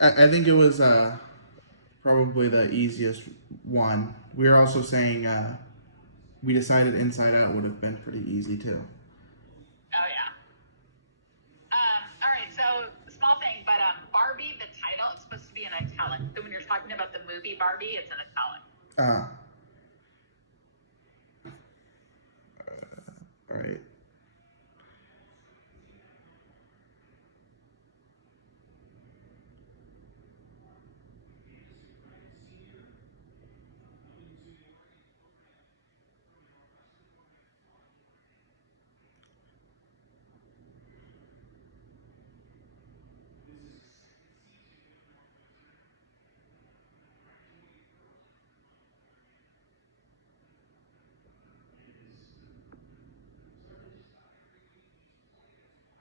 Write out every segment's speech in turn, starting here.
I think it was probably the easiest one. We were also saying we decided Inside Out would have been pretty easy too. Oh yeah. All right. So small thing, but Barbie, the title, it's supposed to be in italic. So when you're talking about the movie Barbie, it's in italic. Uh, all right.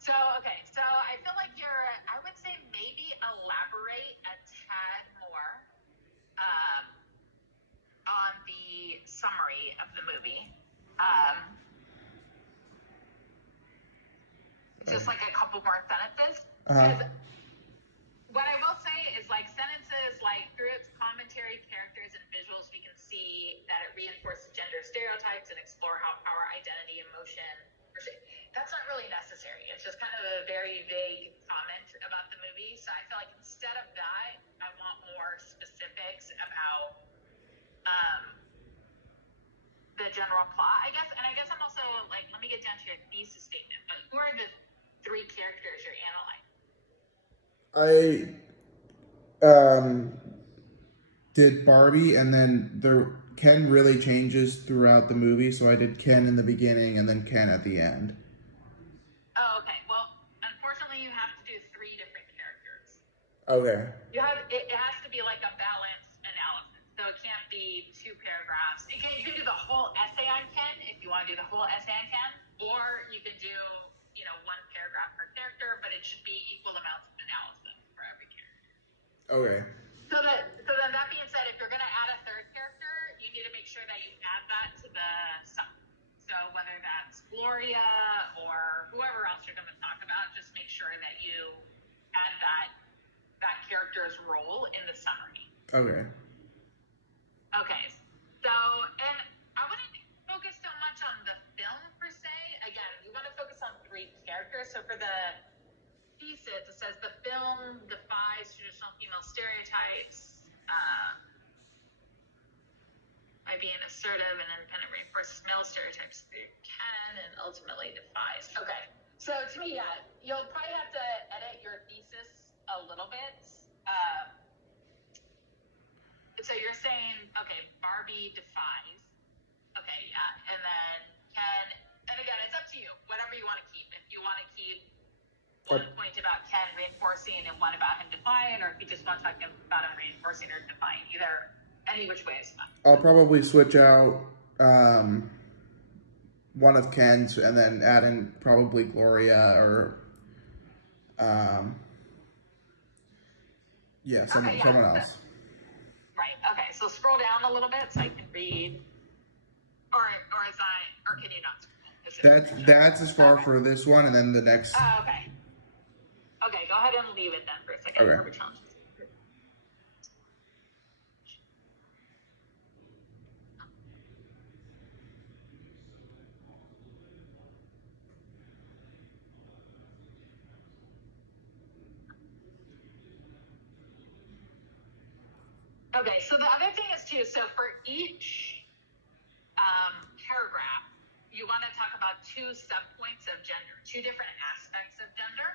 So okay. So I feel like I would say maybe elaborate a tad more um, on the summary of the movie. Um, just like a couple more sentences. Uh-huh. Because what I will say is like sentences like through its commentary, characters, and visuals, we can see that it reinforces gender stereotypes and explore how power, identity, emotion. That's not really necessary. It's just kind of a very vague comment about the movie. So I feel like instead of that, I want more specifics about the general plot, I guess. And I guess I'm also like, let me get down to your thesis statement. But who are the three characters you're analyzing? Did Barbie, and then Ken really changes throughout the movie, so I did Ken in the beginning and then Ken at the end. Oh, okay. Well, unfortunately, you have to do three different characters. Okay. It has to be like a balanced analysis, so it can't be two paragraphs. You can do the whole essay on Ken if you want to do the whole essay on Ken, or you can do one paragraph per character, but it should be equal amounts of analysis for every character. Okay. So then that being said, if you're going to add a third character, you need to make sure that you add that to the sum. So whether that's Gloria or whoever else you're going to talk about, just make sure that you add that character's role in the summary. Okay. Okay. So, and I wouldn't focus so much on the film per se. Again, we want to focus on three characters. So for the thesis, it says the film defies traditional female stereotypes by being assertive and independent, reinforces male stereotypes through Ken, and ultimately defies. Okay. So to me, yeah, you'll probably have to edit your thesis a little bit. So you're saying, okay, Barbie defies. Okay, yeah. And then Ken, and again, it's up to you. Whatever you want to keep. If you want to keep one point about Ken reinforcing and one about him defying, or if you just want to talk about him reinforcing or defying, any which way is fine. I'll probably switch out one of Ken's and then add in probably Gloria or someone else. Right. Okay. So scroll down a little bit so I can read, or can you not scroll? That's as far for this one, and then the next. Oh, okay. Okay. Go ahead and leave it then for a second. Okay. Okay, so the other thing is too, so for each paragraph, you want to talk about two subpoints of gender, two different aspects of gender.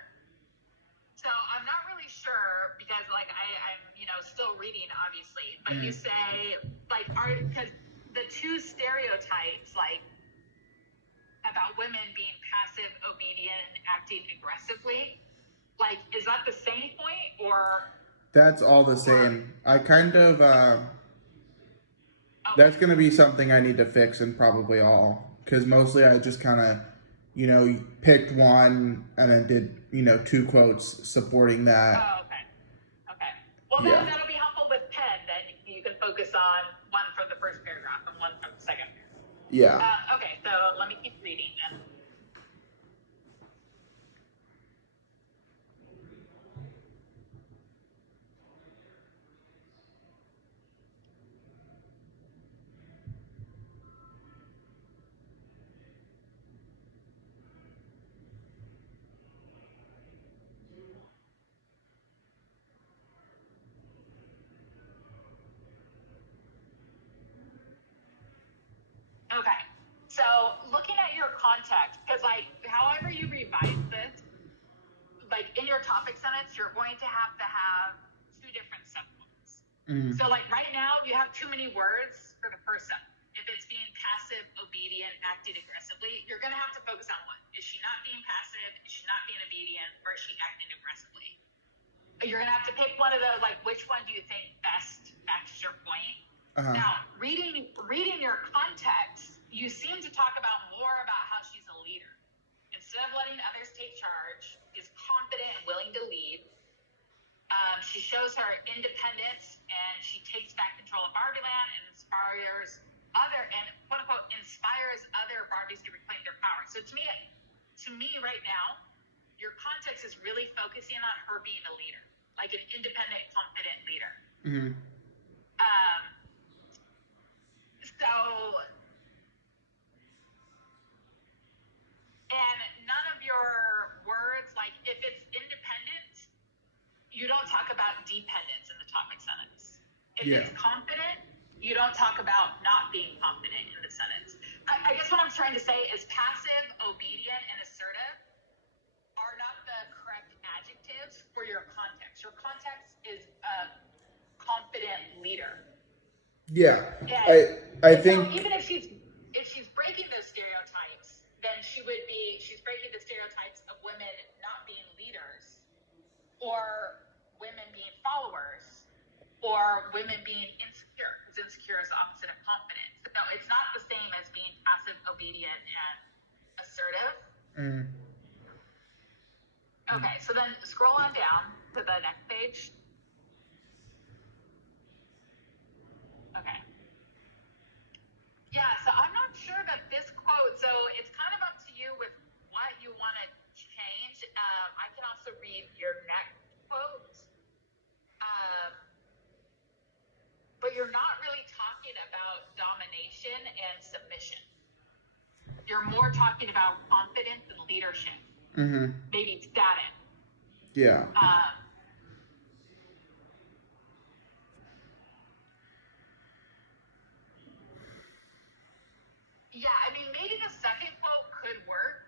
So I'm not really sure because like I'm still reading obviously, but you say like because the two stereotypes like about women being passive, obedient, and acting aggressively, like is that the same point or? That's all the same. I kind of that's gonna be something I need to fix and probably all because mostly I just kind of picked one and then did two quotes supporting that. Oh, okay. Okay. Well, yeah. That'll be helpful with Pen. Then you can focus on one from the first paragraph and one from the second paragraph. Yeah. Okay, so let me keep reading then. Okay. So looking at your context, because like however you revise this, like in your topic sentence, you're going to have two different subpoints. So like right now, you have too many words for the first sentence. If it's being passive, obedient, acting aggressively, you're going to have to focus on one. Is she not being passive? Is she not being obedient? Or is she acting aggressively? You're going to have to pick one of those, like which one do you think best backs your point? Now, reading your context, you seem to talk about more about how she's a leader. Instead of letting others take charge, is confident and willing to lead. She shows her independence and she takes back control of Barbie Land and inspires quote unquote inspires other Barbies to reclaim their power. So to me right now, your context is really focusing on her being a leader, like an independent, confident leader. And none of your words, like if it's independent, you don't talk about dependence in the topic sentence. If it's confident, you don't talk about not being confident in the sentence. I guess what I'm trying to say is passive, obedient, and assertive are not the correct adjectives for your context. Your context is a confident leader. Yeah, And I think so even if she's breaking those stereotypes, then she's breaking the stereotypes of women not being leaders, or women being followers, or women being insecure, because insecure is the opposite of confident. So it's not the same as being passive, obedient, and assertive. Okay, so then scroll on down to the next page. Okay. Yeah, so I'm not sure that this quote, so it's kind of up to you with what you want to change. I can also read your next quote. But you're not really talking about domination and submission. You're more talking about confidence and leadership. Maybe status. Yeah. Yeah, I mean, maybe the second quote could work.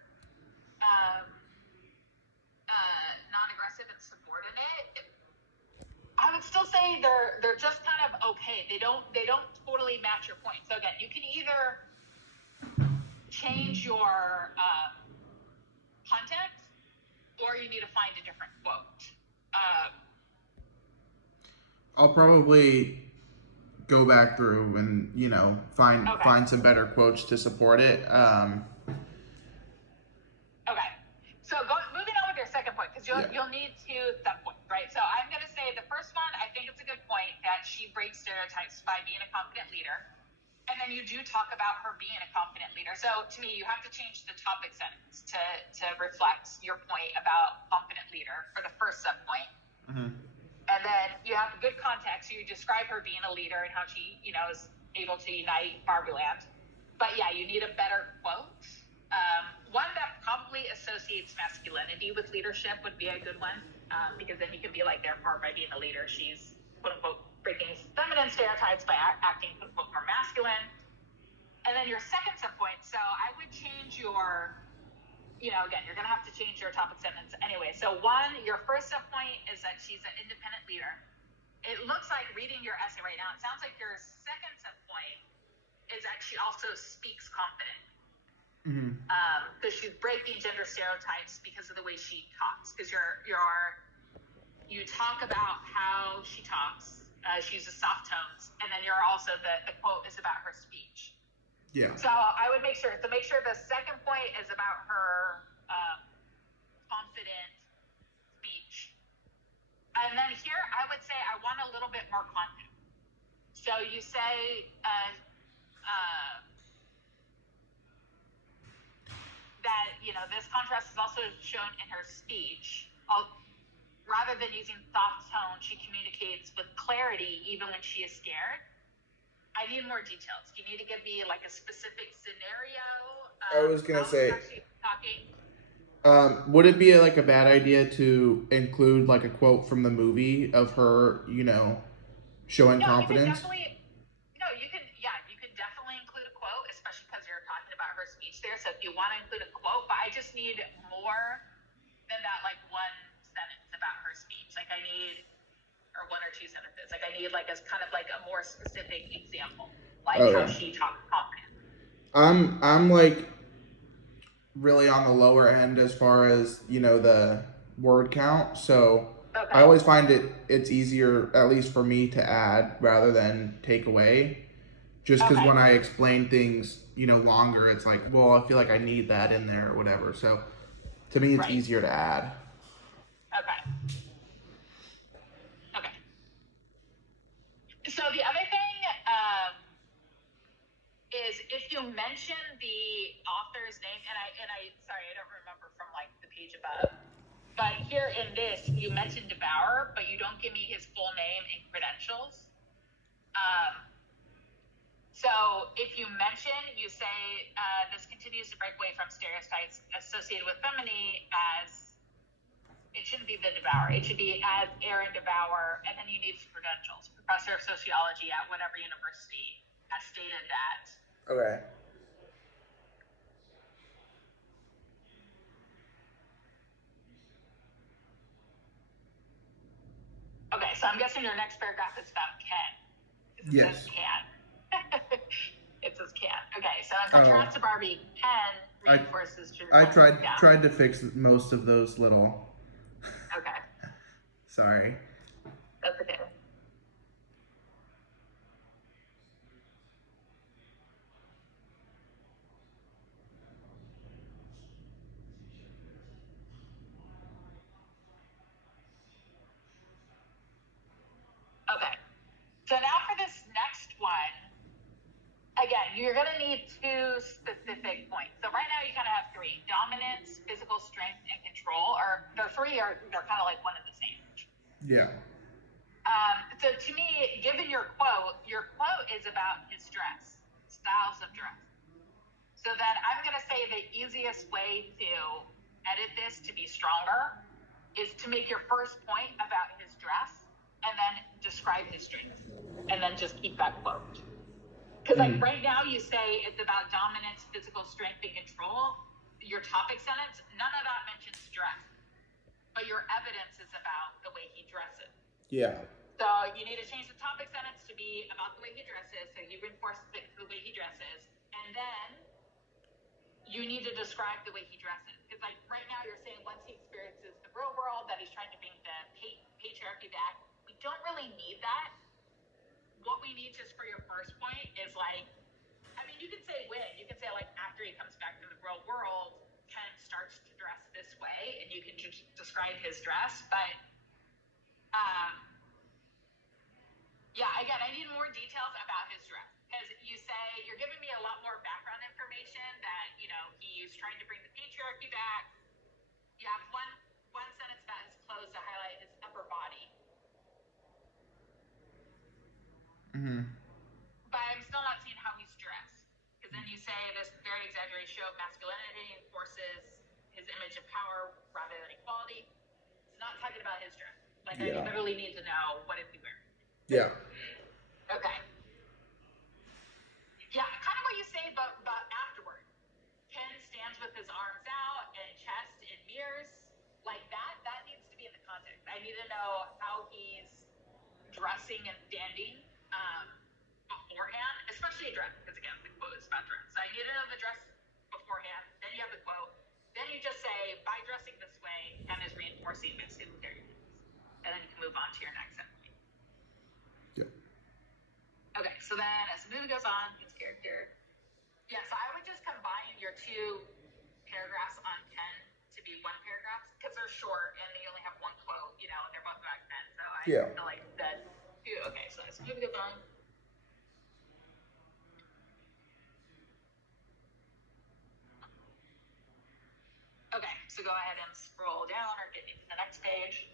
Non-aggressive and subordinate. I would still say they're just kind of okay. They don't totally match your point. So again, you can either change your context, or you need to find a different quote. I'll probably go back through and find some better quotes to support it. Okay, so moving on with your second point, because you'll need two sub-points, right? So I'm going to say the first one, I think it's a good point that she breaks stereotypes by being a confident leader. And then you do talk about her being a confident leader. So to me, you have to change the topic sentence to reflect your point about confident leader for the first sub-point. And then you have good context. You describe her being a leader and how she, is able to unite Barbie Land. But yeah, you need a better quote. One that probably associates masculinity with leadership would be a good one, because then you can be like, therefore, by being a leader, she's quote unquote breaking feminine stereotypes by acting quote unquote more masculine. And then your second sub-point. So I would change your, again, you're going to have to change your topic sentence anyway. So your first sub-point is that she's an independent leader. It looks like reading your essay right now, it sounds like your second sub-point is that she also speaks confident. Because she's breaking gender stereotypes because of the way she talks. Because you talk about how she talks, she uses soft tones, and then you're also the quote is about her speech. Yeah. So I would make sure the second point is about her confident speech. And then here I would say I want a little bit more content. So you say that, this contrast is also shown in her speech. Rather than using soft tone, she communicates with clarity even when she is scared. I need more details. You need to give me like a specific scenario. I was gonna say, would it be like a bad idea to include like a quote from the movie of her, showing confidence? You can definitely include a quote, especially because I just need more than that, like one sentence about her speech. Like I need, or one or two sentences. Like I need like a kind of like a more specific example, like how she talks confident. I'm like really on the lower end as far as, you know, the word count. So Okay. I always find it's easier, at least for me, to add rather than take away. Just because Okay. when I explain things, you know, longer, it's like, well, I feel like I need that in there or whatever. So to me, it's Right. easier to add. Okay. Okay. So the other thing is if you mention the author's name, and I sorry, I don't remember from like the page above, but here in this, you mentioned Devour, but you don't give me his full name and credentials. So if you mention, you say, this continues to break away from stereotypes associated with Femini as, it shouldn't be the Devourer, it should be as Aaron Devourer, and then you need some credentials. Professor of Sociology at whatever university has stated that. Okay. Okay, so I'm guessing your next paragraph is about Ken. It Yes. says can. It says can. Okay, so in contrast to Barbie, Ken reinforces truth. I tried to fix most of those little. Okay. Sorry. That's okay. Okay. So now for this next one, again, you're going to need two specific points. So right now you kind of have three: dominance, physical strength, and control. Or they're kind of like one and the same. Yeah. So to me, given your quote is about his dress, styles of dress. So then I'm going to say the easiest way to edit this to be stronger is to make your first point about his dress and then describe his strengths and then just keep that quote. Because like right now you say it's about dominance, physical strength, and control. Your topic sentence, none of that mentions dress, but your evidence is about the way he dresses. Yeah. So you need to change the topic sentence to be about the way he dresses, so he reinforces it to the way he dresses, and then you need to describe the way he dresses. Because like right now you're saying once he experiences the real world that he's trying to bring the patriarchy back. We don't really need that. What we need just for your first point is like, I mean, you could say when. You could say like after he comes back to the real world, Ken starts to dress this way, and you can just describe his dress. But yeah, again, I need more details about his dress. Because you say, you're giving me a lot more background information that, you know, he's trying to bring the patriarchy back. You have one sentence about his clothes to highlight his upper body. But I'm still not seeing how he's dressed. Because then you say this very exaggerated show of masculinity enforces his image of power rather than equality. It's not talking about his dress. Like, I literally need to know what is he wearing. Yeah. Okay. Yeah, kind of what you say about afterward. Ken stands with his arms out and chest and mirrors. Like that needs to be in the context. I need to know how he's dressing and standing beforehand, especially a dress, because again, the quote is about dress. So I need to know the dress beforehand, then you have the quote. Then you just say, by dressing this way, Ken is reinforcing masculine stereotypes. And then you can move on to your next sentence. Okay, so then as the movie goes on, his character. Yeah, so I would just combine your two paragraphs on Ken to be one paragraph because they're short and they only have one quote, you know, and they're both about Ken. So I feel like that. Okay, so as the movie goes on. Okay, so go ahead and scroll down or get into the next page.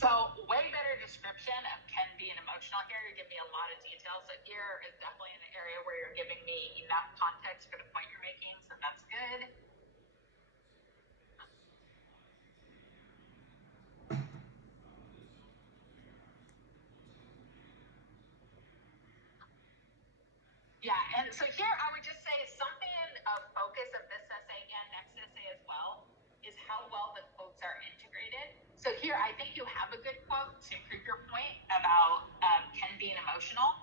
So way better description of Ken being emotional here. You give me a lot of details. So here is definitely an area where you're giving me enough context for the point you're making. So that's good. so here I would just say something of focus of this essay and next essay as well is how well the quotes are integrated. So here I think you have a good quote to prove your point about Ken being emotional,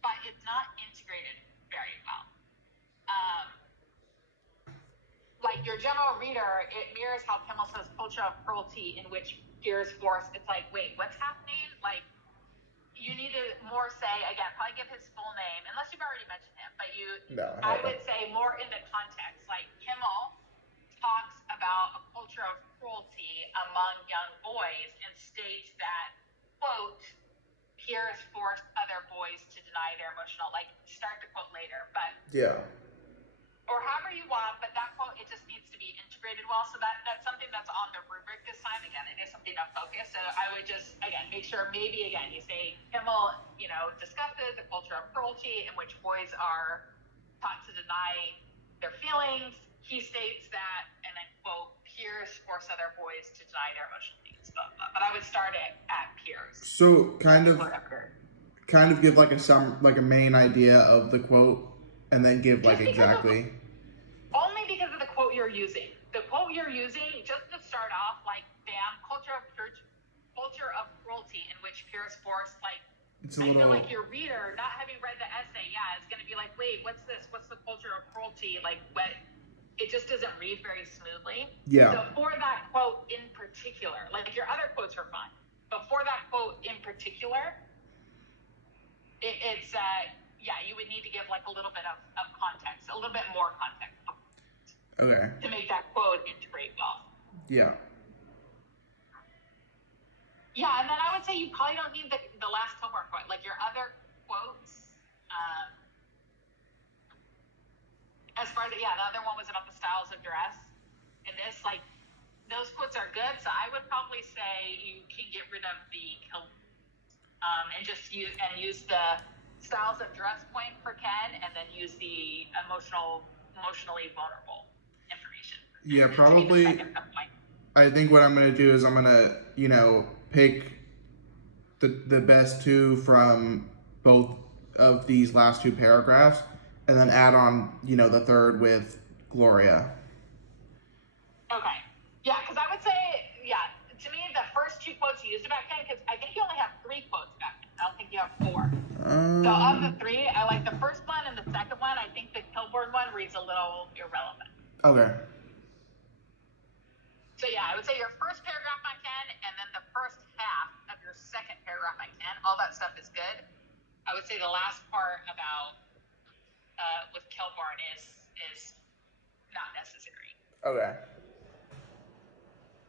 but it's not integrated very well. Like your general reader, it mirrors how Kimmel says culture of cruelty in which Pierce forced. It's like, wait, what's happening? Like, you need to more say, again, probably give his full name, unless you've already mentioned him, but I would say more in the context. Like, Kimmel talks about a culture of cruelty among young boys and states that, quote, Pierce forced other boys to deny their emotional, like, start the quote later, but Yeah. or however you want, but that quote, it just needs to be integrated well. So that's something that's on the rubric this time. Again, it is something to focus. So I would just, again, make sure maybe, again, you say Kimmel, discusses the culture of cruelty in which boys are taught to deny their feelings. He states that, and then, quote, Pierce force other boys to deny their emotional needs. But I would start it at Pierce. So kind of give like a main idea of the quote, and then give like exactly. Only because of the quote you're using. The quote you're using, just to start off, like, bam, culture of cruelty in which Pierce forced, like, I feel like your reader, not having read the essay, is going to be like, wait, what's this? What's the culture of cruelty? Like, what? It just doesn't read very smoothly. Yeah. So for that quote in particular, like your other quotes are fine, but for that quote in particular, it's you would need to give like a little bit of context, a little bit more context. Okay. To make that quote integrate well. Yeah. Yeah, and then I would say you probably don't need the last Kilgore quote. Like your other quotes, as far as, the other one was about the styles of dress. And this, like, those quotes are good. So I would probably say you can get rid of the and just use the styles of dress point for Ken, and then use the emotionally vulnerable information. Yeah, probably. I think what I'm gonna do is I'm gonna, pick the best two from both of these last two paragraphs, and then add on, the third with Gloria. Okay. Yeah, because I would say, to me, the first two quotes you used about Ken, because I think you only have 3 quotes about Ken. I don't think you have 4. So of the 3, I like the first one and the second one. I think the Kilborn one reads a little irrelevant. Okay. So I would say your first paragraph on Ken, and then the first half of your second paragraph on Ken, all that stuff is good. I would say the last part about with Kilborn is not necessary. Okay.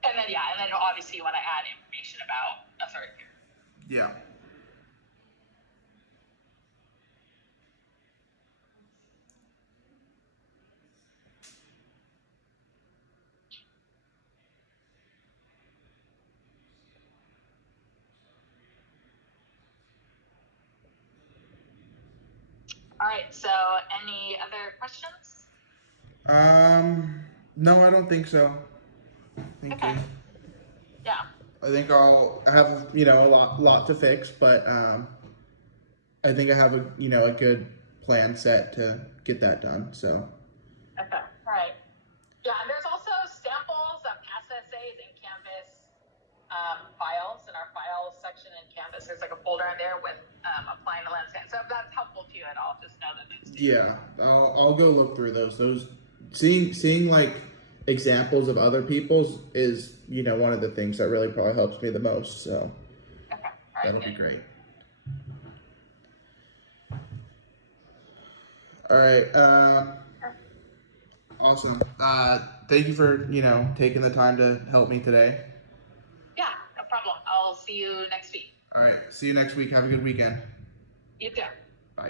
And then obviously you want to add information about a third character. Yeah. All right, so any other questions? No, I don't think so. Thank you. Yeah. I think I'll have, a lot to fix, but I think I have a good plan set to get that done. So. Okay. All right. Yeah, and there's also samples of past essays in Canvas files in our files section in Canvas. There's like a folder in there with applying the landscape. So if that's helpful to you at all, just know that that's. Yeah, I'll go look through those. Seeing like examples of other people's is one of the things that really probably helps me the most. So okay. that'll be great. All right. Awesome. Thank you for taking the time to help me today. Yeah, no problem. I'll see you next week. All right. See you next week. Have a good weekend. You too.